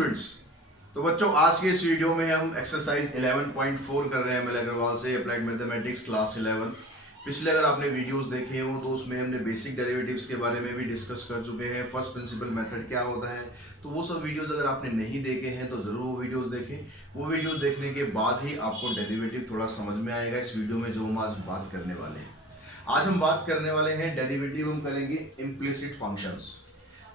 Students, तो बच्चों आज के इस वीडियो में हम एक्सरसाइज 11.4 कर रहे हैं एमएल अग्रवाल से अप्लाइड मैथमेटिक्स क्लास 11। पिछले अगर आपने वीडियोस देखे हो तो उसमें हमने बेसिक डेरिवेटिव्स के बारे में भी डिस्कस कर चुके हैं, फर्स्ट प्रिंसिपल मेथड क्या होता है। तो वो सब वीडियोस अगर आपने नहीं देखे हैं तो ज़रूर वो वीडियोस देखें। वो वीडियोस देखने के बाद ही आपको डेरिवेटिव थोड़ा समझ में आएगा इस वीडियो में जो हम आज बात करने वाले हैं। आज हम बात करने वाले हैं डेरिवेटिव, हम करेंगे इम्प्लिसिट फंक्शंस।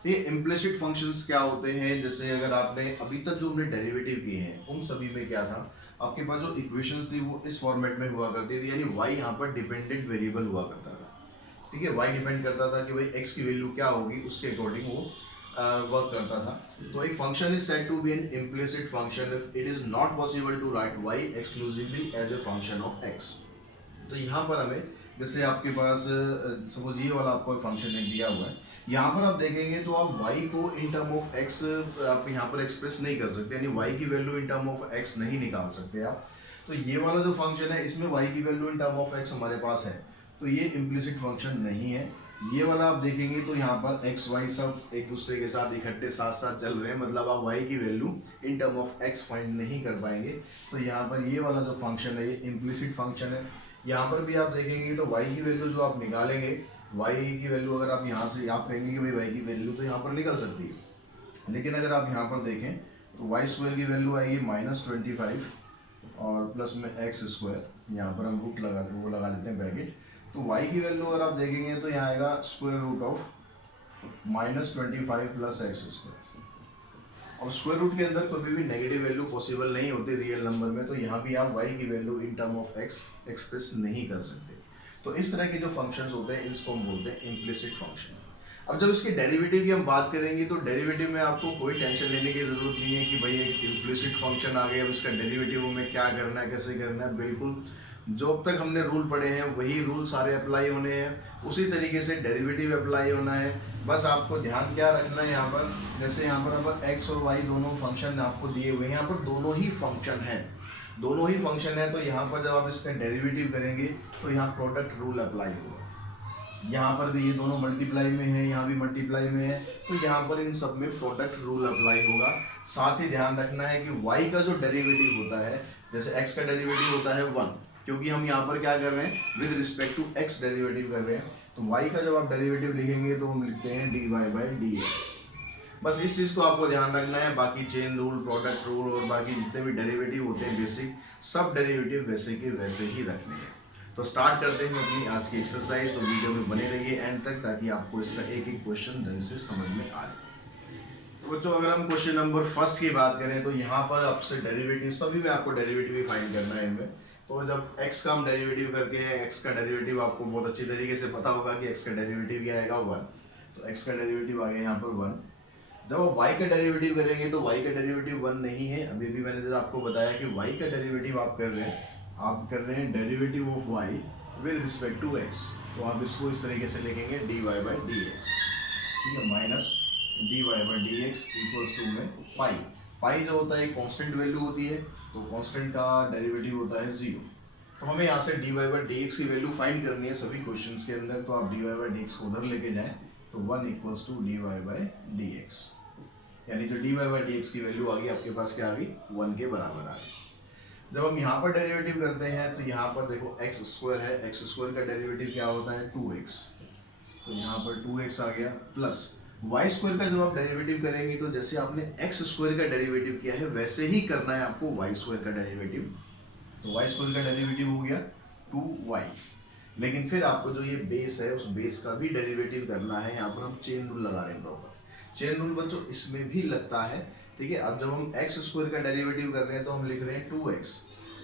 ये इम्प्लिसिट फंक्शंस क्या होते हैं, जैसे अगर आपने अभी तक जो हमने डेरिवेटिव किए हैं उन सभी में क्या था, आपके पास जो इक्वेशंस थी वो इस फॉर्मेट में हुआ करती थी, यानी y यहाँ पर डिपेंडेंट वेरिएबल हुआ करता था। ठीक है, y डिपेंड करता था कि भाई x की वैल्यू क्या होगी, उसके अकॉर्डिंग वो वर्क करता था। तो एक function is said to be an implicit function if it is not possible to write y exclusively as a function of x। तो यहाँ पर हमें जैसे आपके पास सपोज ये वाला आपको फंक्शन दिया हुआ है, यहाँ पर आप देखेंगे तो आप y को इन टर्म ऑफ x आप यहाँ पर एक्सप्रेस नहीं कर सकते, यानी y की value in term of x नहीं निकाल सकते आप। तो ये वाला जो फंक्शन है इसमें y की value in term of x हमारे पास है, तो ये इम्प्लिसिट फंक्शन नहीं है। ये वाला आप देखेंगे तो यहाँ पर x y सब एक दूसरे के साथ इकट्ठे साथ साथ चल रहे हैं, मतलब आप y की value in term of x find नहीं कर पाएंगे। तो यहाँ पर ये वाला जो फंक्शन है ये इम्प्लिसिट फंक्शन है। यहाँ पर भी आप देखेंगे तो y की वैल्यू जो आप निकालेंगे, y की वैल्यू अगर आप यहाँ से आप कहेंगे कि भाई y की वैल्यू तो यहाँ पर निकल सकती है, लेकिन अगर आप यहाँ पर देखें तो y स्क्वायर की वैल्यू आएगी -25 और प्लस में x स्क्वायर, यहाँ पर हम रूट लगा देते हैं ब्रैकेट। तो y की वैल्यू अगर आप देखेंगे तो यहाँ आएगा square root of -25 plus x square. और स्क्वायर रूट के अंदर कभी भी नेगेटिव वैल्यू पॉसिबल नहीं होती रियल नंबर में, तो यहाँ भी आप y की value in term of x express नहीं कर सकते। तो इस तरह के जो फंक्शंस होते हैं इसको हम बोलते हैं इम्प्लिसिट फंक्शन। अब जब इसके डेरिवेटिव की हम बात करेंगे तो डेरिवेटिव में आपको कोई टेंशन लेने की जरूरत नहीं है कि भाई एक इम्प्लिसिट फंक्शन आ गया, अब इसका डेरिवेटिव में क्या करना है, कैसे करना है। बिल्कुल जो अब तक हमने रूल पढ़े हैं वही रूल सारे अप्लाई होने हैं, उसी तरीके से डेरिवेटिव अप्लाई होना है। बस आपको ध्यान क्या रखना है, यहाँ पर जैसे यहाँ पर अब x और y दोनों फंक्शन आपको दिए हुए हैं, यहाँ पर दोनों ही फंक्शन है, दोनों ही फंक्शन है। तो यहाँ पर जब आप इसका डेरिवेटिव करेंगे तो यहाँ प्रोडक्ट रूल अप्लाई होगा। यहाँ पर भी ये दोनों मल्टीप्लाई में है, यहाँ भी मल्टीप्लाई में है, तो यहाँ पर इन सब में प्रोडक्ट रूल अप्लाई होगा। साथ ही ध्यान रखना है कि y का जो डेरिवेटिव होता है, जैसे x का डेरिवेटिव होता है 1, क्योंकि हम यहाँ पर क्या कर रहे हैं with respect to x derivative कर रहे हैं। तो y का जब आप डेरिवेटिव लिखेंगे तो हम लिखते हैं dy/dx। बस इस चीज़ को आपको ध्यान रखना है। बाकी चेन रूल, प्रोडक्ट रूल और बाकी जितने भी डेरिवेटिव होते हैं बेसिक, सब डेरिवेटिव वैसे के वैसे ही रखने हैं। तो स्टार्ट करते हैं अपनी आज की एक्सरसाइज। तो वीडियो में बने रहिए एंड तक, ताकि आपको इसका एक एक क्वेश्चन ढंग से समझ में आ जाए। तो बच्चों अगर हम क्वेश्चन नंबर फर्स्ट की बात करें तो यहाँ पर आपसे डेरिवेटिव, सभी में आपको डेरिवेटिव ही फाइंड करना है इनमें। तो जब x का हम डेरिवेटिव करके हैं, x का डेरिवेटिव आपको बहुत अच्छी तरीके से पता होगा कि x का डेरिवेटिव क्या आएगा 1। तो x का डेरिवेटिव आ गया यहाँ पर 1। जब आप y का डेरिवेटिव करेंगे तो y का डेरिवेटिव 1 नहीं है। अभी भी मैंने जैसे आपको बताया कि y का डेरिवेटिव आप कर रहे हैं derivative of y with respect to x। तो आप इसको इस तरीके से लिखेंगे dy/dx, ठीक है, माइनस dy/dx इक्वल्स टू में पाई। पाई जो होता है कांस्टेंट वैल्यू होती है, तो कांस्टेंट का डेरिवेटिव होता है 0। तो हमें यहाँ से dy/dx की वैल्यू फाइंड करनी है सभी क्वेश्चंस के अंदर। तो आप dy/dx को उधर लेके जाएं तो 1 इक्वल्स टू dy/dx, यानी जो dy/dx की वैल्यू आ गई आपके पास क्या आ गई, 1 के बराबर आ गई। जब हम यहाँ पर डेरिवेटिव करते हैं तो यहाँ पर देखो x स्क्वायर है, x स्क्वायर का डेरिवेटिव क्या होता है 2x। तो यहाँ पर 2x आ गया प्लस y स्क्वायर का जब आप डेरिवेटिव करेंगे तो जैसे आपने x स्क्वायर का डेरिवेटिव किया है वैसे ही करना है आपको y स्क्वायर का डेरिवेटिव। तो y स्क्वायर का डेरिवेटिव हो गया 2y, लेकिन फिर आपको जो ये बेस है उस बेस का भी डेरिवेटिव करना है। यहाँ पर हम चेन रूल लगा रहे हैं प्रॉपर। चेन रूल बच्चों इसमें भी लगता है, ठीक है। अब जब हम x स्क्वायर का डेरिवेटिव कर रहे हैं तो हम लिख रहे हैं 2x।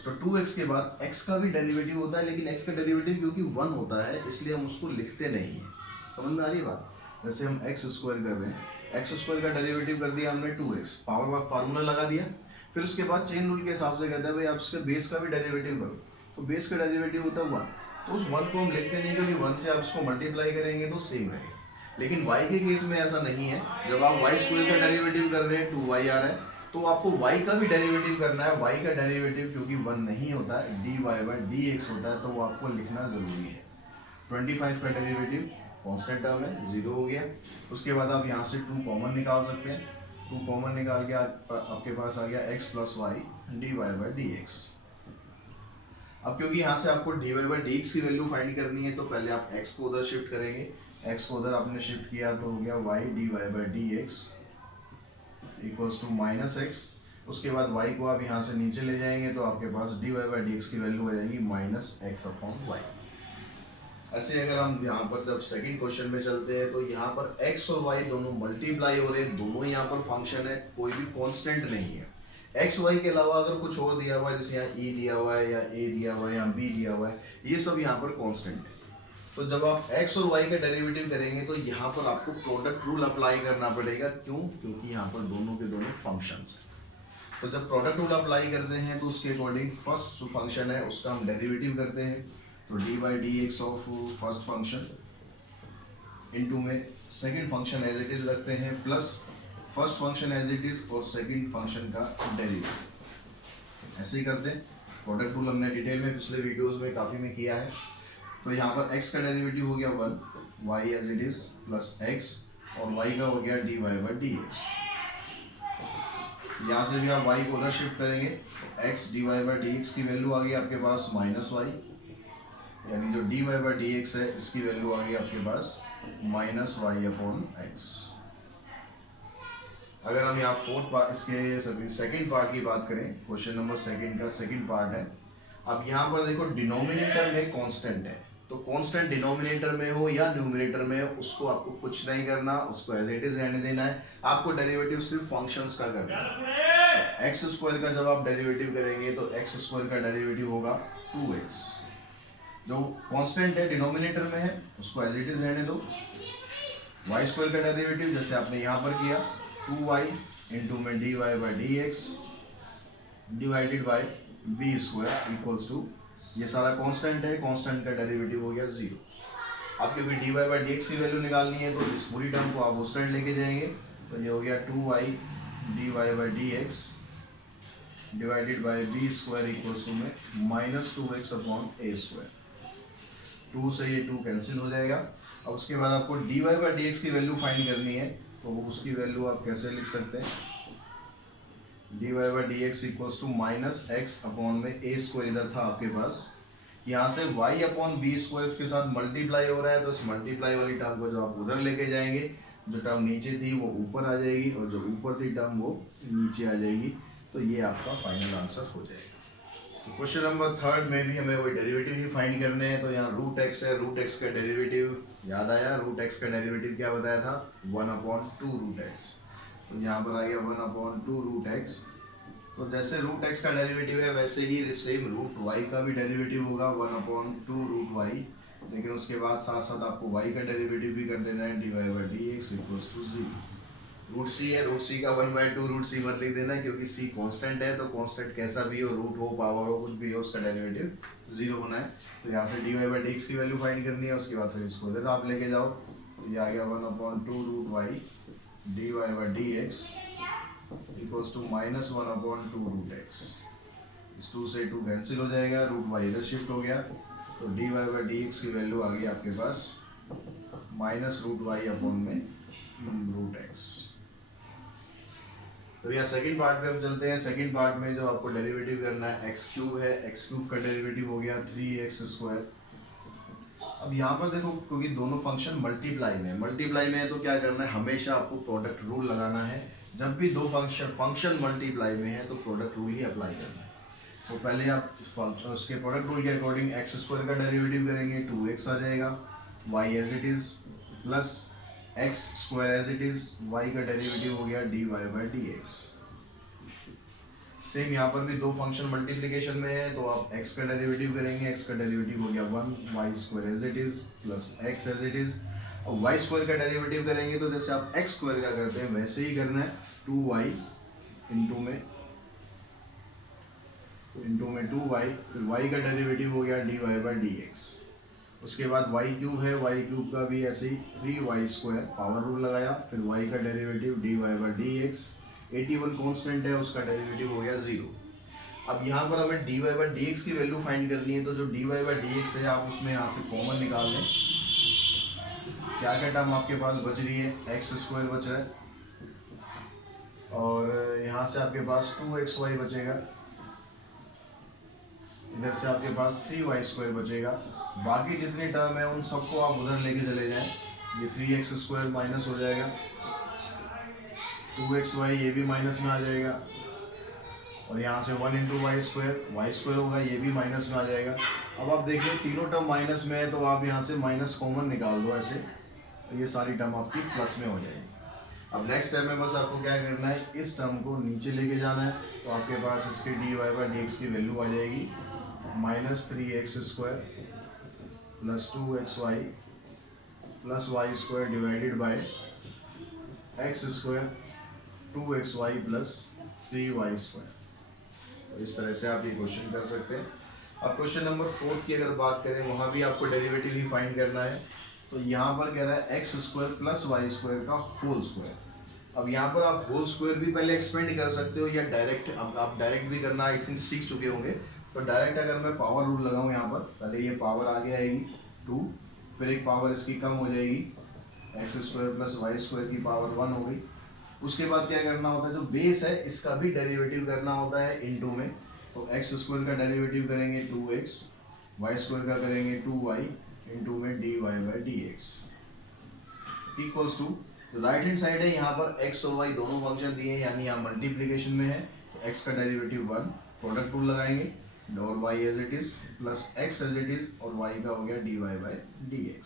तो 2x के बाद x का भी डेरिवेटिव होता है, लेकिन x का डेरिवेटिव क्योंकि 1 होता है इसलिए हम उसको लिखते नहीं है। समझ में आ रही है बात। जैसे हम x स्क्वायर कर रहे हैं, x स्क्वायर का डेरिवेटिव कर दिया हमने 2x, पावर का फार्मूला लगा दिया। फिर उसके बाद चेन रूल के हिसाब से कहते हैं भाई आप इसके बेस का भी डेरिवेटिव करो। तो बेस का डेरिवेटिव होता है 1, तो उस 1 को हम लिखते नहीं क्योंकि 1 से आप इसको मल्टीप्लाई करेंगे तो सेम रहेगा। लेकिन y के केस में ऐसा नहीं है। जब आप y स्क्वायर का डेरिवेटिव कर रहे हैं 2y आ रहा है, तो आपको y का भी डेरिवेटिव करना है। y का डेरिवेटिव क्योंकि 1 नहीं होता है, dy/dx होता है, तो वो आपको लिखना जरूरी है। 25 का डेरिवेटिव कांस्टेंट टर्म है, 0 हो गया। उसके बाद आप यहाँ से 2 कॉमन निकाल सकते हैं टू कॉमन निकाल के आपके पास आ गया x plus y d Y by D x. अब क्योंकि यहाँ से आपको d Y by D x की वैल्यू फाइंड करनी है तो पहले आप x को उधर शिफ्ट करेंगे। x को उधर आपने शिफ्ट किया तो हो गया y d Y by D x equals to minus x. उसके बाद y को आप यहाँ से नीचे ले जाएंगे तो आपके पास D Y by D x की वैल्यू हो जाएगी माइनस एक्स अपॉन वाई। ऐसे अगर हम यहाँ पर जब सेकंड क्वेश्चन में चलते हैं तो यहाँ पर x और y दोनों मल्टीप्लाई हो रहे हैं, दोनों यहाँ पर फंक्शन है, कोई भी कांस्टेंट नहीं है। x y के अलावा अगर कुछ और दिया हुआ है जैसे यहाँ e दिया हुआ है या a दिया हुआ है या b दिया हुआ है, ये सब यहाँ पर कांस्टेंट है। तो जब आप x और y का डेरिवेटिव करेंगे तो यहाँ पर आपको प्रोडक्ट रूल अप्लाई करना पड़ेगा। क्यों? क्योंकि यहाँ पर दोनों के दोनों फंक्शंस हैं। तो जब प्रोडक्ट रूल अप्लाई करते हैं तो उसके अकॉर्डिंग फर्स्ट जो फंक्शन है उसका हम डेरिवेटिव करते हैं। तो D by D X of first function into में second function as it is रखते हैं plus first function as it is और सेकंड फंक्शन का डेरिवेटिव। ऐसे ही करते हैं। प्रोडक्ट रूल हमने डिटेल में पिछले वीडियोस में काफ़ी में किया है। तो यहाँ पर x का डेरिवेटिव हो गया 1 y as it is plus x और y का हो गया d Y by D x. यहाँ से भी आप y को उधर शिफ्ट करेंगे, x d Y by D x की वैल्यू आ गई आपके पास माइनस वाई, यानी जो D Y by D x है इसकी वैल्यू आ गई आपके पास माइनस वाई अपॉन एक्स। अगर हम यहाँ फोर्थ पार्ट इसके सेकंड पार्ट की बात करें, क्वेश्चन नंबर सेकंड का सेकंड पार्ट है। अब यहाँ पर देखो डिनोमिनेटर में कांस्टेंट है, तो कांस्टेंट डिनोमिनेटर में हो या न्यूमरेटर में हो उसको आपको कुछ नहीं करना, उसको एज इट इज रहने देना है। आपको डेरिवेटिव सिर्फ फंक्शंस का करना है। एक्स स्क्वायर का जब आप डेरिवेटिव करेंगे तो एक्स स्क्वायर का डेरिवेटिव होगा 2x। जो कांस्टेंट है डिनोमिनेटर में है उसको एज इट इज रहने दो। वाई स्क्वायर का डेरिवेटिव जैसे आपने यहाँ पर किया 2y इंटू में d Y by D x divided by b square equals to, ये सारा कांस्टेंट है, कांस्टेंट का डेरिवेटिव हो गया 0। अब क्योंकि d Y by D x की वैल्यू निकालनी है तो इस पूरी टर्म को आप उस साइड लेके जाएंगे तो ये हो गया 2y d Y by D x divided by b square equals to में minus 2x upon a square. 2 से ये 2 कैंसिल हो जाएगा। अब उसके बाद आपको d Y by D x की वैल्यू फाइंड करनी है तो वो उसकी वैल्यू आप कैसे लिख सकते हैं, d Y by D x equals to minus x upon में ए स्क्वायर इधर था आपके पास, यहाँ से y अपॉन बी स्क्वायर के साथ मल्टीप्लाई हो रहा है तो इस मल्टीप्लाई वाली टर्म को जो आप उधर लेके जाएंगे, जो टर्म नीचे थी वो ऊपर आ जाएगी और जो ऊपर थी टर्म वो नीचे आ जाएगी। तो ये आपका फाइनल आंसर हो जाएगा। तो क्वेश्चन नंबर थर्ड में भी हमें वही डेरिवेटिव ही फाइंड करने हैं। तो यहाँ रूट एक्स है, रूट एक्स का डेरिवेटिव याद आया, रूट एक्स का डेरिवेटिव क्या बताया था 1/2 रूट एक्स। तो यहाँ पर आ गया 1/2 रूट एक्स। तो जैसे रूट एक्स का डेरिवेटिव है वैसे ही सेम रूट वाई का भी डेरिवेटिव होगा 1/2 रूट वाई, लेकिन उसके बाद साथ साथ आपको वाई का डेरिवेटिव भी कर देना है D Y by D x equals to 0। Root C है, रूट सी का 1/2 रूट सी मत लिख देना क्योंकि सी कांस्टेंट है, तो कांस्टेंट कैसा भी हो, रूट हो, पावर हो, कुछ भी हो, उसका डेरिवेटिव 0 होना है। तो यहाँ से d Y by D x की वैल्यू फाइंड करनी है, उसके बाद फिर इसको इधर आप लेके जाओ। ये आ गया 1/2 root y d Y by D x equals to minus 1/2 root x. इस 2 से 2 कैंसिल हो जाएगा, रूट वाई इधर शिफ्ट हो गया तो D Y by D x की वैल्यू आ गई आपके पास माइनस रूट वाई अपॉन में रूट एक्स। तो यहाँ सेकंड पार्ट पे हम चलते हैं। सेकंड पार्ट में जो आपको डेरिवेटिव करना है एक्स क्यूब है, एक्स क्यूब का डेरिवेटिव हो गया 3x स्क्वायर। अब यहाँ पर देखो क्योंकि दोनों फंक्शन मल्टीप्लाई में है तो क्या करना है, हमेशा आपको प्रोडक्ट रूल लगाना है। जब भी दो फंक्शन मल्टीप्लाई में है तो प्रोडक्ट रूल ही अप्लाई करना है। तो पहले आप उसके प्रोडक्ट रूल के अकॉर्डिंग एक्स स्क्वायर का डेरिवेटिव करेंगे 2x आ जाएगा, y as it is plus x square as it is, y का डेरिवेटिव हो गया d Y by D x. Same यहाँ पर भी दो फंक्शन मल्टीप्लिकेशन में है तो आप x का डेरिवेटिव करेंगे, x का डेरिवेटिव हो गया 1 y square as it is plus x as it is. और y स्क्वायर का डेरिवेटिव करेंगे तो जैसे आप x स्क्वायर का करते हैं वैसे ही करना है, 2y इंटू में 2y, फिर y का डेरिवेटिव हो गया d Y by D x. उसके बाद y क्यूब है, y क्यूब का भी ऐसे ही 3y स्क्वायर पावर रूल लगाया, फिर y का derivative d Y by D x. 81 constant है उसका डेरिवेटिव हो गया 0। अब यहाँ पर हमें d Y by D x की वैल्यू फाइंड करनी है, तो जो D Y by D x है आप उसमें यहाँ से कॉमन निकाल लें। क्या क्या टर्म आपके पास बच रही है, एक्स स्क्वायर बच रहा है, और यहाँ से आपके पास 2xy बचेगा, इधर से आपके पास 3y² बचेगा। बाकी जितने टर्म है उन सबको आप उधर लेके चले जाएं, ये 3x² माइनस हो जाएगा, 2xy ये भी माइनस में आ जाएगा, और यहाँ से 1 × y² होगा, ये भी माइनस में आ जाएगा। अब आप देखिए तीनों टर्म माइनस में है तो आप यहाँ से माइनस कॉमन निकाल दो ऐसे, तो ये सारी टर्म आपकी प्लस में हो जाएगी। अब नेक्स्ट स्टेप में बस आपको क्या करना है, इस टर्म को नीचे लेके जाना है, तो आपके पास इसके dy/dx की वैल्यू आ जाएगी -3x² + 2xy + y² divided by x² 2xy + 3y²। तो इस तरह से आप ये क्वेश्चन कर सकते हैं। अब क्वेश्चन नंबर 4 की अगर बात करें, वहाँ भी आपको डेरिवेटिव ही फाइंड करना है। तो यहाँ पर कह रहा है x² + y² का होल स्क्वायर। अब यहाँ पर आप होल स्क्वायर भी पहले एक्सपेंड कर सकते हो या डायरेक्ट, अब आप डायरेक्ट भी करना आई थिंक सीख चुके होंगे। तो डायरेक्ट अगर मैं पावर रूल लगाऊँ यहाँ पर, पहले ये पावर आगे आएगी 2, फिर एक पावर इसकी कम हो जाएगी, x² + y² की पावर 1 हो गई। उसके बाद क्या करना होता है, जो बेस है इसका भी डेरिवेटिव करना होता है इनटू में। तो x² का डेरिवेटिव करेंगे 2x, y² का करेंगे 2y, इनटू में dy/dx इक्वल्स टू, जो राइट हैंड साइड है यहाँ पर x और y दोनों फंक्शन दिए हैं, यानी यहाँ मल्टीप्लीकेशन में है, x का डेरिवेटिव 1, प्रोडक्ट रूल लगाएंगे और y as it is plus x as it is, और y का हो गया dy/dx।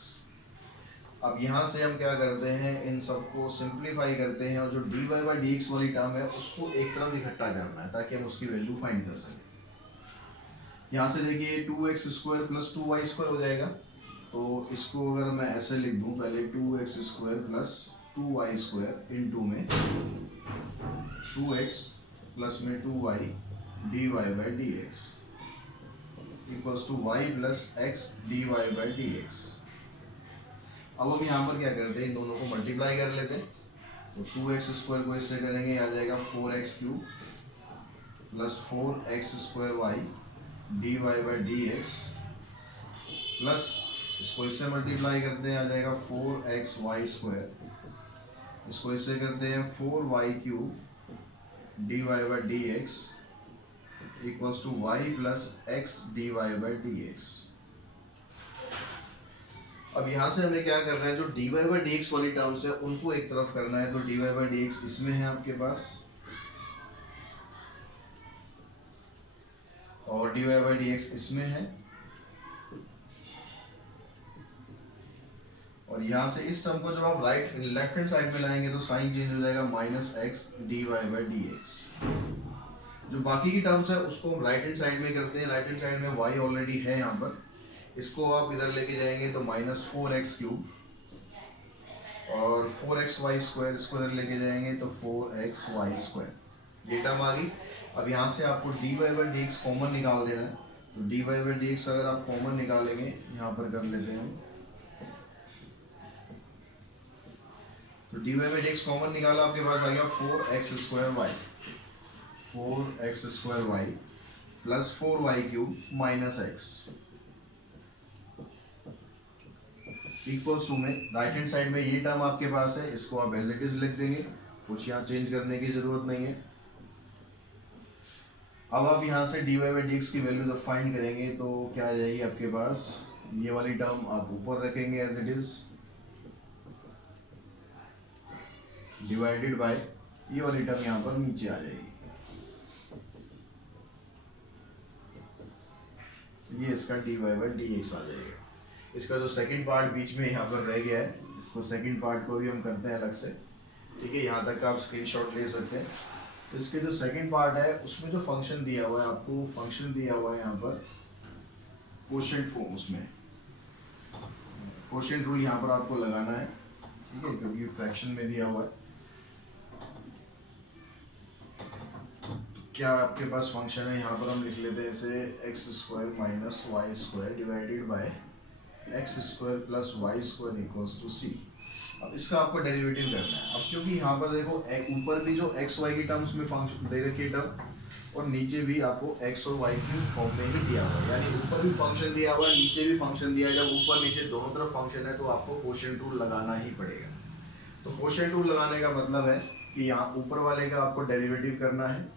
अब यहाँ से हम क्या करते हैं, इन सबको सिंप्लीफाई करते हैं, और जो dy/dx वाली टर्म है उसको एक तरफ इकट्ठा करना है ताकि हम उसकी वैल्यू फाइंड कर सकें। यहाँ से देखिए 2x² + 2y² हो जाएगा, तो इसको अगर मैं ऐसे लिख दूँ, पहले 2x² + 2y² इनटू में 2x प्लस में 2y dy/dx equals to y + x dy/dx। अब हम यहाँ पर क्या करते हैं, इन दोनों को मल्टीप्लाई कर लेते हैं। तो 2x² को इससे करेंगे, आ जाएगा 4x³ + 4x²y dy/dx, प्लस इसको इससे मल्टीप्लाई करते हैं, आ जाएगा 4xy², इसको इससे करते हैं 4y³ dy/dx equals to y + x dy/dx। अब यहाँ से हमें क्या करना है, जो dy/dx वाली टर्म्स है उनको एक तरफ करना है। तो dy/dx इसमें है आपके पास, और dy/dx इसमें है, और यहाँ से इस टर्म को जब आप लेफ्ट हैंड साइड में लाएंगे तो साइन चेंज हो जाएगा -x dy/dx। जो बाकी की टर्म्स है उसको हम राइट हैंड साइड में करते हैं। राइट हैंड साइड में y ऑलरेडी है यहाँ पर, इसको आप इधर लेके जाएंगे तो -4x³ और 4xy², इसको इधर लेके जाएंगे तो 4xy², ये टर्म आ गई। अब यहाँ से आपको dy/dx कॉमन निकाल देना है। तो dy/dx अगर आप कॉमन निकालेंगे, यहाँ पर कर लेते हैं, तो dy/dx कॉमन निकाला, आपके पास आ गया 4x² + 4y³ - x equals to में राइट हैंड साइड में ये टर्म आपके पास है, इसको आप एज इट इज लिख देंगे, कुछ यहाँ चेंज करने की जरूरत नहीं है। अब आप यहाँ से dy/dx की वैल्यू जब फाइंड करेंगे तो क्या आ जाएगी आपके पास, ये वाली टर्म आप ऊपर रखेंगे as it is, divided by ये वाली टर्म यहाँ पर नीचे आ जाएगी। ये इसका dy/dx आ जाएगा। इसका जो सेकंड पार्ट बीच में यहाँ पर रह गया है, इसको सेकंड पार्ट को भी हम करते हैं अलग से, ठीक है। यहाँ तक आप स्क्रीनशॉट ले सकते हैं। तो इसके जो सेकंड पार्ट है उसमें जो फंक्शन दिया हुआ है, आपको फंक्शन दिया हुआ है यहाँ पर कोशेंट फॉर्म, उसमें कोशेंट रूल यहाँ पर आपको लगाना है, ठीक है, क्योंकि फ्रैक्शन में दिया हुआ है। क्या आपके पास फंक्शन है, यहाँ पर हम लिख लेते हैं इसे x² - y² divided by x² + y² equals to c। अब इसका आपको डेरिवेटिव करना है। अब क्योंकि यहाँ पर देखो ऊपर भी जो x y की टर्म्स में फंक्शन दे रखी है टर्म, और नीचे भी आपको x और y की फॉर्म में ही दिया हुआ है, यानी ऊपर भी फंक्शन दिया हुआ है, नीचे भी फंक्शन दिया है। जब ऊपर नीचे दोनों तरफ फंक्शन है तो आपको कोशेंट रूल लगाना ही पड़ेगा। तो कोशेंट रूल लगाने का मतलब है कि यहाँ ऊपर वाले का आपको डेरिवेटिव करना है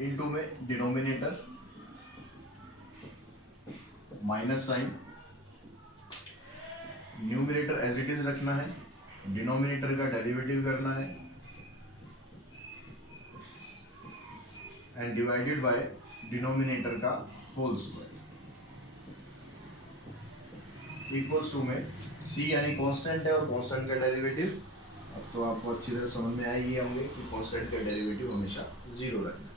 इनटू में denominator minus sign, numerator as it is रखना है, डिनोमिनेटर का डेरिवेटिव करना है एंड डिवाइडेड बाय डिनोमिनेटर का होल स्क्वायर इक्वल्स टू में c यानी कांस्टेंट है और कांस्टेंट का डेरिवेटिव अब तो आपको अच्छी तरह समझ में आए ही होंगे कि कांस्टेंट का डेरिवेटिव हमेशा जीरो रखना है।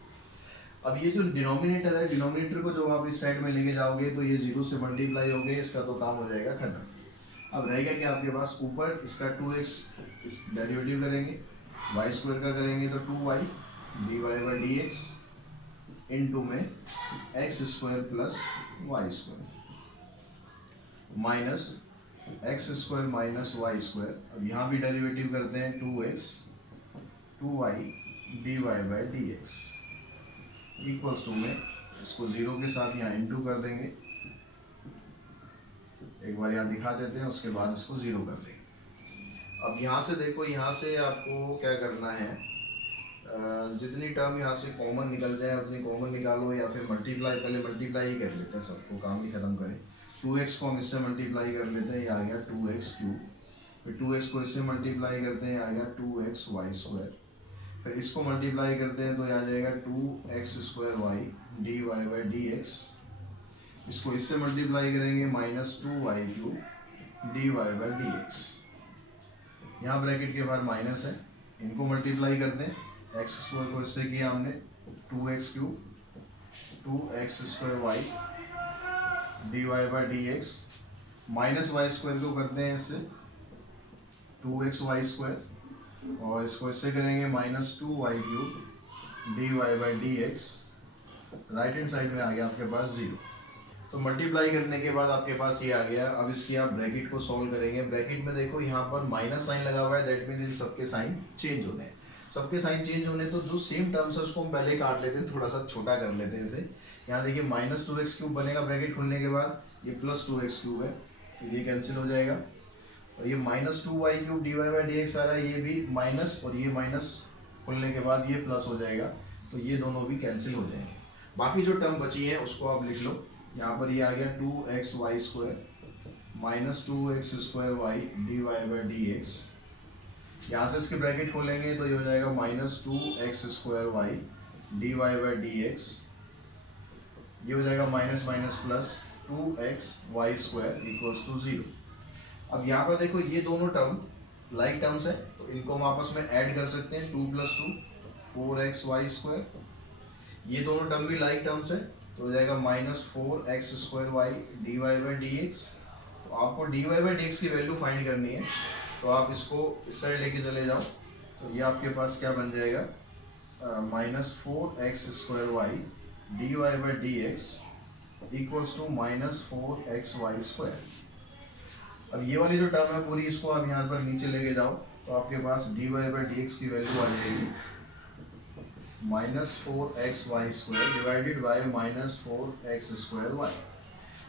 अब ये जो डिनोमिनेटर है, डिनोमिनेटर को जो आप इस साइड में लेके जाओगे तो ये जीरो से मल्टीप्लाई हो गए, इसका तो काम हो जाएगा खत्म। अब रहेगा क्या आपके पास ऊपर इसका 2x इस डेरिवेटिव करेंगे, वाई स्क्वायर का करेंगे तो 2y dy by D x into में X square plus Y square minus x square minus Y square. अब यहाँ भी डेरिवेटिव करते हैं 2x 2y dy by D x equals to में इसको जीरो के साथ यहाँ इंटू कर देंगे, एक बार यहाँ दिखा देते हैं उसके बाद इसको जीरो कर देंगे। अब यहाँ से देखो, यहाँ से आपको क्या करना है, जितनी टर्म यहाँ से कॉमन निकल जाए उतनी कॉमन निकालो या फिर मल्टीप्लाई, पहले मल्टीप्लाई ही कर लेते हैं, सबको काम ही खत्म करें। 2x को हम इससे मल्टीप्लाई कर लेते हैं, ये आ गया 2x क्यूब, फिर 2x को इससे मल्टीप्लाई करते हैं, आ गया 2x वाई स्क्वायर, फिर इसको मल्टीप्लाई करते हैं तो आ जाएगा 2x square y d Y by D x, इसको इससे मल्टीप्लाई करेंगे minus 2y cube D Y by D x, यहाँ ब्रैकेट के बाद माइनस है, इनको मल्टीप्लाई करते हैं, एक्स स्क्वायर को इससे किया हमने 2x cube 2x square y d Y by D x, minus Y square को करते हैं इससे 2x वाई स्क्वायर, और इसको इससे करेंगे minus 2y cube D Y by D x, right hand side में आ गया आपके पास जीरो। तो मल्टीप्लाई करने के बाद आपके पास ये आ गया। अब इसकी आप ब्रैकेट को सॉल्व करेंगे, ब्रैकेट में देखो यहाँ पर माइनस साइन लगा हुआ है, दैट मीन्स इन सबके साइन चेंज होने हैं, सबके साइन चेंज होने, तो जो सेम टर्म्स है उसको हम पहले काट लेते हैं, थोड़ा सा छोटा कर लेते हैं इसे। यहाँ देखिए माइनस 2x क्यूब बनेगा ब्रैकेट खुलने के बाद, ये प्लस 2x क्यूब है तो ये कैंसिल हो जाएगा, और ये minus 2y cube D Y by D x आ रहा है, ये भी माइनस और ये माइनस खुलने के बाद ये प्लस हो जाएगा, तो ये दोनों भी कैंसिल हो जाएंगे। बाकी जो टर्म बची है उसको आप लिख लो, यहाँ पर ये आ गया 2x y square minus 2x square y d Y by D x, यहाँ से इसके ब्रैकेट खोलेंगे तो ये हो जाएगा minus 2x square y d Y by D x, ये हो जाएगा minus minus plus 2x y square equals to zero. अब यहाँ पर देखो ये दोनों टर्म लाइक टर्म्स है तो इनको हम आपस में ऐड कर सकते हैं, 2 प्लस 2 4x वाई स्क्वायर, ये दोनों टर्म भी लाइक टर्म्स है तो हो जाएगा minus 4x square y d Y by D x. तो आपको d Y by D x की वैल्यू फाइंड करनी है, तो आप इसको इस साइड लेके चले जाओ, तो ये आपके पास क्या बन जाएगा minus 4x square y d Y by D x equals to minus 4x Y square. अब ये वाली जो टर्म है पूरी, इसको आप यहाँ पर नीचे लेके जाओ तो आपके पास D Y by D x की वैल्यू आ जाएगी minus 4x Y square divided by minus 4x square Y.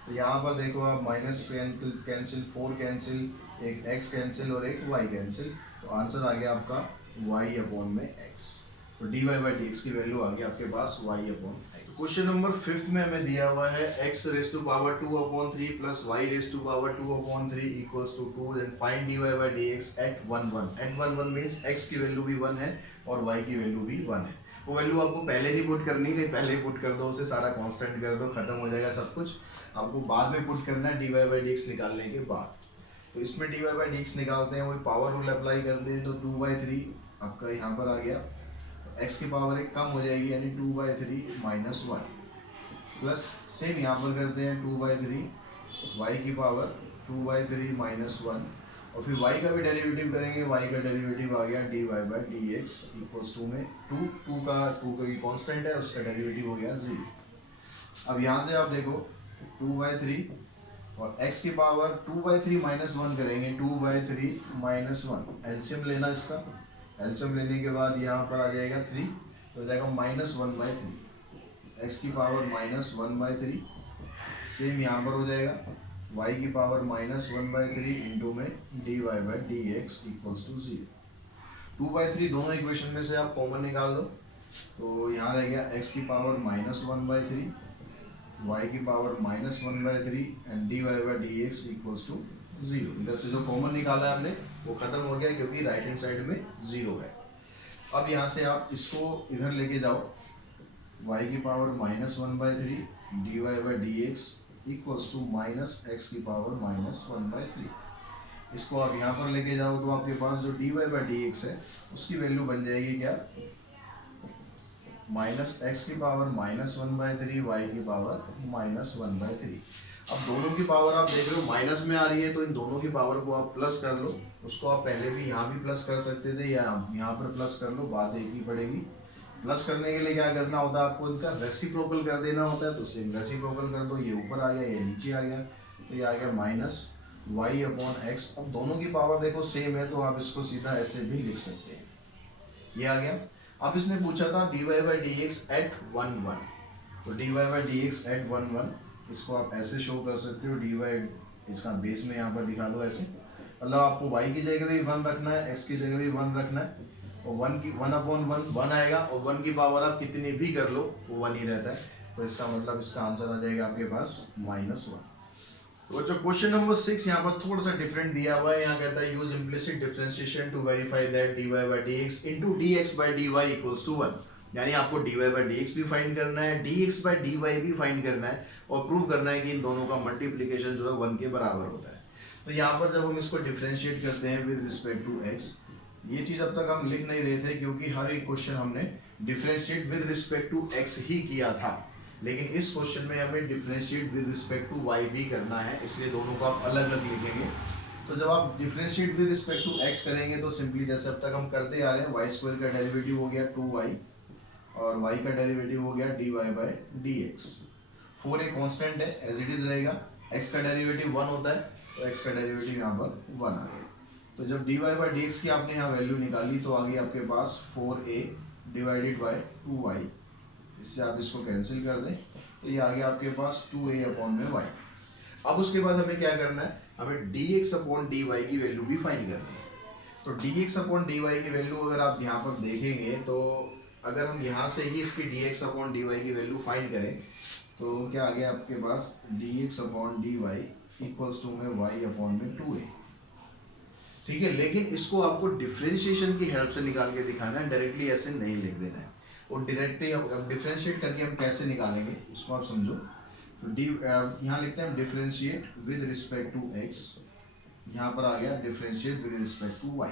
तो यहाँ पर देखो आप माइनस कैंसिल 4 कैंसिल, एक x कैंसिल और एक y कैंसिल, तो आंसर आ गया आपका y अपॉन में x। तो D Y by D x की वैल्यू आ गई आपके पास y upon X. Question number 5 में हमें दिया हुआ है x raise to power 2 upon 3 plus y raise to power 2 upon 3 equals to 2, then find d Y by D x at 1 1। At 1 1 means x की वैल्यू भी 1 है और y की वैल्यू भी 1 है। वो वैल्यू आपको पहले नहीं पुट करनी है, पहले ही पुट कर दो उसे, सारा कांस्टेंट कर दो, खत्म हो जाएगा सब कुछ। आपको बाद में पुट करना है D Y by D x निकालने के बाद। तो इसमें d Y by D x निकालते हैं, वही पावर रूल अप्लाई करते हैं, तो 2/3 आपका यहाँ पर आ गया, x की पावर एक कम हो जाएगी यानी 2/3 माइनस 1, प्लस सेम यहाँ पर करते हैं 2/3 y की पावर 2/3 माइनस 1, और फिर y का भी डेरिवेटिव करेंगे, y का डेरिवेटिव आ गया d Y by D x equals to में 2 का कांस्टेंट है उसका डेरिवेटिव हो गया 0। अब यहाँ से आप देखो 2/3 और x की पावर 2/3 माइनस 1 करेंगे, 2/3 माइनस 1, एलसीएम लेना इसका, एलसीएम लेने के बाद यहाँ पर आ जाएगा 3, तो हो जाएगा माइनस 1/3, x की पावर माइनस 1/3, सेम यहाँ पर हो जाएगा वाई की पावर -1/3 इंटू में d Y by D x equals to 0। 2/3 दोनों इक्वेशन में से आप कॉमन निकाल दो, तो यहाँ रह गया x की पावर -1/3, y की power -1/3 and d Y by D x equals to 0। इधर से जो कॉमन निकाला है हमने वो खत्म हो गया क्योंकि राइट हैंड साइड में 0 है। अब यहाँ से आप इसको इधर लेके जाओ, y की power -1/3 d Y by D x equals to -x की पावर -1/3। इसको आप यहाँ पर लेके जाओ तो आपके पास जो D Y by D x है उसकी वैल्यू बन जाएगी क्या, -x की पावर -1/3 y की पावर -1/3। अब दोनों की पावर आप देख रहे हो माइनस में आ रही है, तो इन दोनों की पावर को आप प्लस कर लो। उसको आप पहले भी यहाँ भी प्लस कर सकते थे या यहाँ पर प्लस कर लो, बात एक ही पड़ेगी। प्लस करने के लिए क्या करना होता है आपको, इनका रेसिप्रोकल कर देना होता है। तो सेम रेसिप्रोकल कर दो, ये ऊपर आ गया ये नीचे आ गया, तो ये आ गया -y/x। अब दोनों की पावर देखो सेम है तो आप इसको सीधा ऐसे भी लिख सकते हैं, ये आ गया। अब इसने पूछा था dy by D x at 1 1, तो dy by D x at 1 1 इसको आप ऐसे शो कर सकते हो, dy इसका बेस में यहाँ पर दिखा दो ऐसे। मतलब आपको y की जगह भी 1 रखना है, x की जगह भी 1 रखना है, और 1/1 1 आएगा, और 1 की पावर आप कितनी भी कर लो वो 1 ही रहता है। तो इसका मतलब इसका आंसर आ जाएगा आपके पास -1। तो जो क्वेश्चन नंबर 6 यहाँ पर थोड़ा सा डिफरेंट दिया हुआ है। यहाँ कहता है use implicit differentiation to verify that dy by D x into d x by D y equals to 1। यानी आपको dy बाई डी एक्स भी फाइंड करना है, dx बाई डी वाई भी फाइंड करना है, और प्रूव करना है कि इन दोनों का मल्टीप्लीकेशन जो है 1 के बराबर होता है। तो यहाँ पर जब हम इसको डिफरेंशिएट करते हैं विद रिस्पेक्ट टू x, ये चीज़ अब तक हम लिख नहीं रहे थे क्योंकि हर एक क्वेश्चन हमने differentiate with respect to x ही किया था, लेकिन इस क्वेश्चन में हमें differentiate with respect to y भी करना है, इसलिए दोनों को आप अलग अलग लिखेंगे। तो जब आप differentiate with respect to x करेंगे तो सिंपली जैसे अब तक हम करते आ रहे हैं, y स्क्वायर का डेरिवेटिव हो गया 2y और y का डेरिवेटिव हो गया dy बाई डी एक्स। 4 एक कांस्टेंट है, एज इट इज रहेगा। x का डेरिवेटिव 1 होता है तो x का डेरिवेटिव यहाँ पर 1 आ गया। तो जब dy बाई डी एक्स की आपने यहाँ वैल्यू निकाली तो आ गई आपके पास 4a डिवाइडेड बाई 2y। इससे आप इसको कैंसिल कर दें तो ये आ गया आपके पास 2a अपॉन में y। अब उसके बाद हमें क्या करना है, हमें dx अपॉन dy की वैल्यू भी फाइंड करनी है। तो dx अपॉन dy की वैल्यू अगर आप यहाँ पर देखेंगे तो अगर हम यहाँ से ही इसकी dx अपॉन dy की वैल्यू फाइंड करें तो क्या आ गया आपके पास dx upon dy equals to में y अपॉन में 2a। ठीक है, लेकिन इसको आपको डिफरेंशिएशन की हेल्प से निकाल के दिखाना है, डायरेक्टली ऐसे नहीं लिख देना है। और डायरेक्टली अब डिफरेंशिएट करके हम कैसे निकालेंगे उसको आप समझो। तो यहाँ लिखते हैं हम differentiate with respect to x, यहाँ पर आ गया differentiate with respect to y।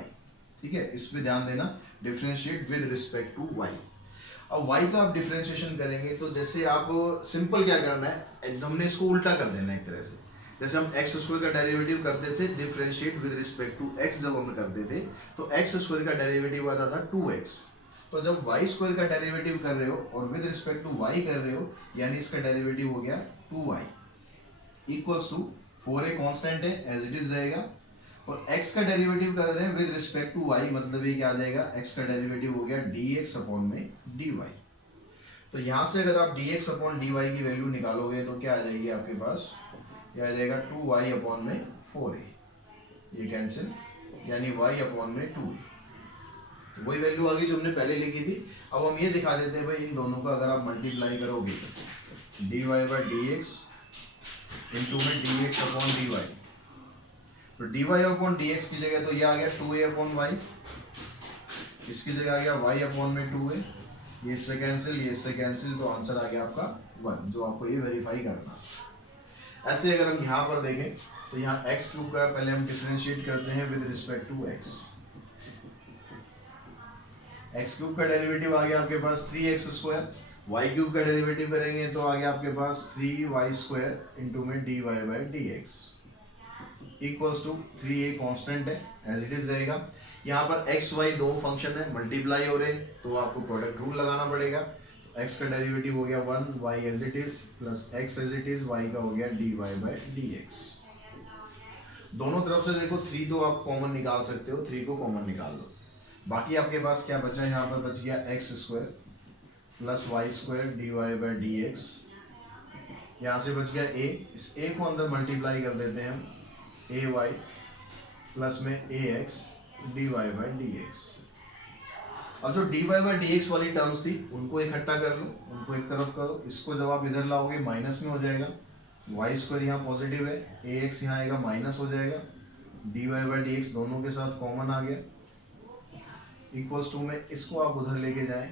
ठीक है, इस पे ध्यान देना, differentiate with respect to y। अब y का आप डिफरेंशिएशन करेंगे तो जैसे आप सिंपल क्या करना है, हमने इसको उल्टा कर देना है एक तरह से। जैसे हम एक्स स्क्वायर का डेरिवेटिव करते थे differentiate with respect to x, जब हम करते थे तो एक्स स्क्वायर का डेरिवेटिव आता था 2x। तो जब वाई स्क्वायर का डेरिवेटिव कर रहे हो और विद रिस्पेक्ट टू वाई कर रहे हो, यानी इसका डेरिवेटिव हो गया 2y equals to 4a constant है एज इट इज रहेगा, और x का डेरिवेटिव कर रहे हैं विद रिस्पेक्ट टू y, मतलब ये क्या आ जाएगा, x का डेरिवेटिव हो गया dx अपॉन में dy। तो यहाँ से अगर आप dx अपॉन dy की वैल्यू निकालोगे तो क्या आ जाएगी आपके पास, ये आ जाएगा 2y अपॉन में 4a, ये कैंसिल, यानी y अपॉन में 2a। तो वही वैल्यू आ गई जो हमने पहले लिखी थी। अब हम ये दिखा देते हैं भाई, इन दोनों का अगर आप मल्टीप्लाई करोगे dy by D x into में dx अपॉन dy, तो dy अपॉन dx की जगह तो ये आ गया 2a अपॉन y, इसकी जगह आ गया y अपॉन में 2a, ये इससे कैंसिल, ये इससे कैंसिल, तो आंसर आ गया आपका 1, जो आपको ये वेरीफाई करना। ऐसे अगर हम यहाँ पर देखें तो यहाँ x क्यूब का पहले हम डिफरेंशिएट करते हैं with respect to x। x cube का डेरिवेटिव आ गया आपके पास 3x स्क्वायर, y क्यूब का डेरिवेटिव करेंगे तो आ गया आपके पास 3y स्क्वायर इंटू में dy by D x equals to 3a constant है एज इट इज रहेगा। यहाँ पर x y दो फंक्शन है, मल्टीप्लाई हो रहे हैं तो आपको प्रोडक्ट रूल लगाना पड़ेगा। x का डेरिवेटिव हो गया 1 y as it is plus x as it is, y का हो गया dy बाई डी एक्स। दोनों तरफ से देखो 3 तो आप कॉमन निकाल सकते हो, 3 को कॉमन निकाल दो, बाकी आपके पास क्या बचा, यहाँ पर बच गया x square plus Y square d Y by D x यहाँ से बच गया a, इस a को अंदर मल्टीप्लाई कर देते हैं हम, ए वाई प्लस में A X D Y by D x. अब जो D Y by D X वाली टर्म्स थी उनको इकट्ठा कर लो, उनको एक तरफ करो, इसको जब आप इधर लाओगे माइनस में हो जाएगा, वाई स्क्वायर यहाँ पॉजिटिव है, ए एक्स यहाँ आएगा माइनस हो जाएगा, d Y by D x दोनों के साथ कॉमन आ गया, इक्वल्स टू में इसको आप उधर लेके जाएं,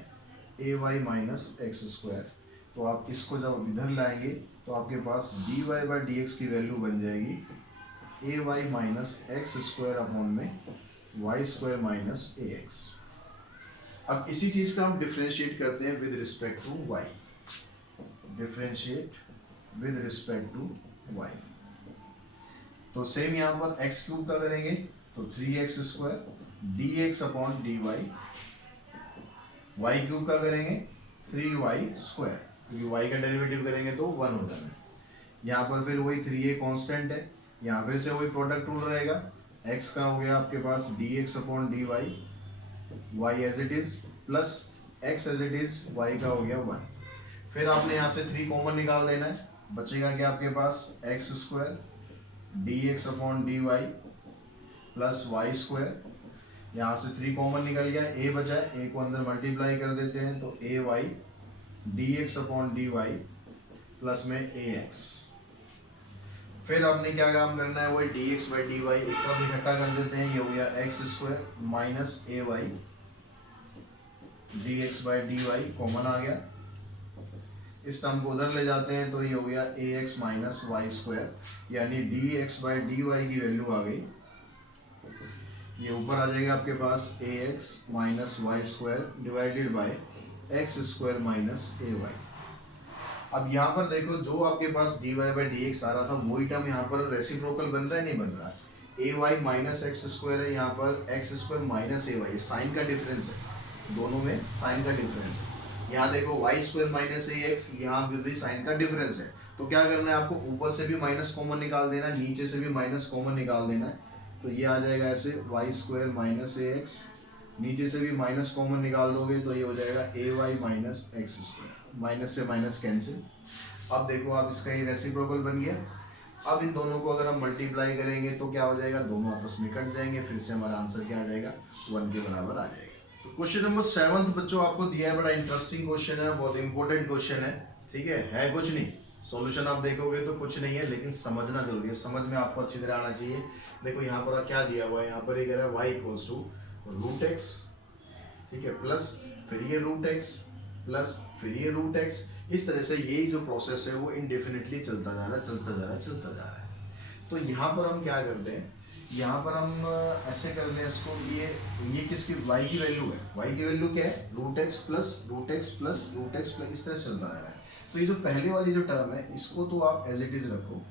A Y minus x square, तो आप इसको जब इधर लाएंगे तो आपके पास D Y by D x की वैल्यू बन जाएगी A Y minus x square upon में Y square minus A X. अब इसी चीज का हम डिफरेंशिएट करते हैं with respect to Y, differentiate with respect to Y. तो सेम यहाँ पर एक्स क्यूब का करेंगे तो 3x square D X upon D Y, Y cube का करेंगे 3y स्क्वायर, क्योंकि y का डेरिवेटिव करेंगे तो 1 होता है। यहाँ पर फिर वही 3a कांस्टेंट है, यहाँ फिर से वही प्रोडक्ट रूल रहेगा, x का हो गया आपके पास dx upon dy, y as it is plus x as it is, y का हो गया 1। फिर आपने यहाँ से 3 कॉमन निकाल देना है, बचेगा क्या आपके पास x square dx upon dy plus y square, यहाँ से 3 कॉमन निकल गया, a बचा है, a को अंदर मल्टीप्लाई कर देते हैं तो A Y D X upon D Y plus में ए एक्स। फिर आपने क्या काम करना है, वही D x by D Y एक तरफ इकट्ठा कर देते हैं, ये हो गया x square minus A Y D x by D Y common आ गया, इस टर्म को उधर ले जाते हैं तो ये हो गया a x minus Y squared, यानी d x by D y की वैल्यू आ गई, ये ऊपर आ जाएगा आपके पास a x minus Y square divided by x square minus A y. अब यहाँ पर देखो जो आपके पास D Y by D x आ रहा था वही टर्म यहाँ पर रेसिप्रोकल बन रहा है, नहीं बन रहा है, ए वाई माइनस एक्स स्क्वायर है, यहाँ पर एक्स स्क्वायर माइनस ए वाई, साइन का डिफरेंस है, दोनों में साइन का डिफरेंस है। यहाँ देखो Y square minus A x, यहाँ भी साइन का डिफरेंस है, तो क्या करना है आपको, ऊपर से भी माइनस कॉमन निकाल देना है, नीचे से भी माइनस कॉमन निकाल देना है, तो ये आ जाएगा ऐसे Y square minus A x, नीचे से भी माइनस कॉमन निकाल दोगे तो ये हो जाएगा a Y minus x square, minus से माइनस कैंसिल। अब देखो आप इसका ये रेसिप्रोकल बन गया। अब इन दोनों को अगर हम मल्टीप्लाई करेंगे तो क्या हो जाएगा, दोनों आपस में कट जाएंगे, फिर से हमारा आंसर क्या आ जाएगा, 1 के बराबर आ जाएगा। तो क्वेश्चन नंबर 7 बच्चों आपको दिया है, बड़ा इंटरेस्टिंग क्वेश्चन है, बहुत इंपॉर्टेंट क्वेश्चन है, ठीक है कुछ नहीं, सॉल्यूशन आप देखोगे तो कुछ नहीं है, लेकिन समझना जरूरी है, समझ में आपको अच्छी तरह आना चाहिए। देखो यहाँ पर क्या दिया हुआ है, यहाँ पर ये कह रहा है y equals to root x, ठीक है, प्लस फिर ये रूट एक्स प्लस फिर ये रूट एक्स, इस तरह से यही जो प्रोसेस है वो इनडेफिनेटली चलता जा रहा है, चलता जा रहा है। तो यहाँ पर हम क्या करते हैं, यहाँ पर हम ऐसे करते हैं इसको, ये किसकी y की वैल्यू है, y की वैल्यू क्या है, root x plus root x plus root x plus, इस तरह से चलता जा रहा है। तो ये जो पहले वाली जो टर्म है इसको तो आप एज इट इज रखो,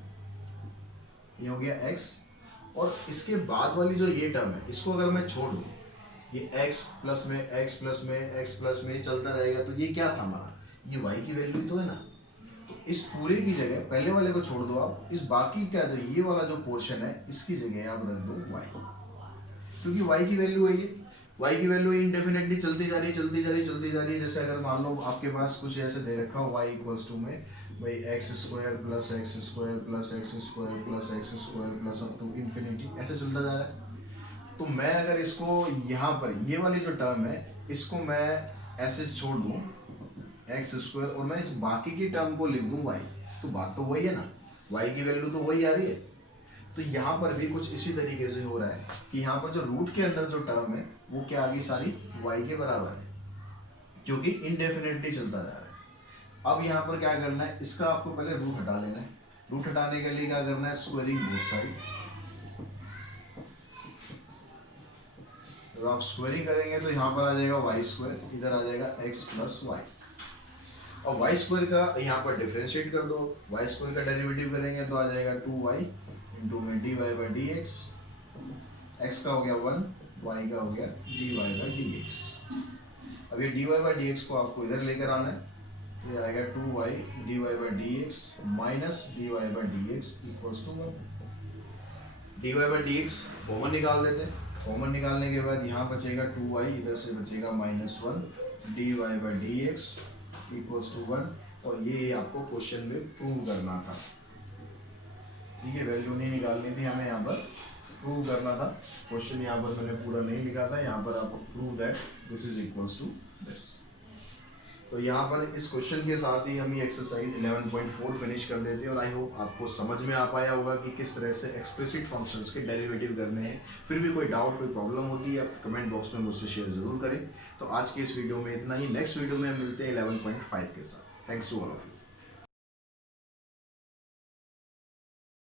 ये हो गया x, और इसके बाद वाली जो ये टर्म है इसको अगर मैं छोड़ दूँ, ये x प्लस में x प्लस में x प्लस में चलता रहेगा, तो ये क्या था हमारा, ये y की वैल्यू ही तो है ना। तो इस पूरे की जगह पहले वाले को छोड़ दो आप, इस बाकी का जो ये वाला जो पोर्शन है इसकी जगह आप रख दो y, क्योंकि y की वैल्यू है, ये y की वैल्यू इंडेफिनेटली चलती जा रही है। जैसे अगर मान लो आपके पास कुछ ऐसे दे रखा हो y इक्वल्स टू में भाई x square plus x square plus x square plus x square plus up to infinity, ऐसे चलता जा रहा है। तो मैं अगर इसको यहाँ पर ये वाली जो टर्म है इसको मैं ऐसे छोड़ दूँ एक्स स्क्वायर, और मैं इस बाकी की टर्म को लिख दूँ y, तो बात तो वही है ना, y की वैल्यू तो वही आ रही है। तो यहाँ पर भी कुछ इसी तरीके से हो रहा है कि यहाँ पर जो रूट के अंदर जो टर्म है वो क्या आ गई, सारी y के बराबर है, क्योंकि इनडेफिनेटली चलता जा रहा है। अब यहाँ पर क्या करना है, इसका आपको पहले रूट हटा लेना है, रूट हटाने के लिए क्या करना है, स्क्वायरिंग बोथ साइड, तो आप स्क्वायरिंग करेंगे तो यहाँ पर आ जाएगा वाई स्क्वायर, इधर आ जाएगा एक्स प्लस वाई, और वाई स्क्वायर का यहाँ पर डिफरेंशिएट कर दो, वाई स्क्वायर का डेरिवेटिव करेंगे तो आ जाएगा 2y इंटू में d Y by D x, x का हो गया 1, वाई का हो गया d Y by D x. अब ये d Y by D x को आपको इधर लेकर आना है, ये आएगा 2y d Y by D x minus d Y by D x equals to 1। D Y by D x common निकाल देते हैं, कॉमन निकालने के बाद यहाँ बचेगा 2y, इधर से बचेगा -1 d Y by D x equals to 1। और ये आपको क्वेश्चन में प्रूव करना था। ठीक है, वैल्यू नहीं निकालनी थी हमें, यहाँ पर प्रूव करना था। क्वेश्चन यहाँ पर मैंने पूरा नहीं लिखा था, यहाँ पर आपको prove that this is equals to this. तो यहाँ पर इस क्वेश्चन के साथ ही हम ये एक्सरसाइज 11.4 फिनिश कर देते हैं। और आई होप आपको समझ में आ पाया होगा कि किस तरह से एक्सप्लिसिट फंक्शंस के डेरिवेटिव करने हैं। फिर भी कोई डाउट, कोई प्रॉब्लम होती है आप कमेंट बॉक्स में मुझसे शेयर जरूर करें। तो आज की इस वीडियो में इतना ही। नेक्स्ट वीडियो में मिलते हैं 11.5 के साथ। Thanks to all of you.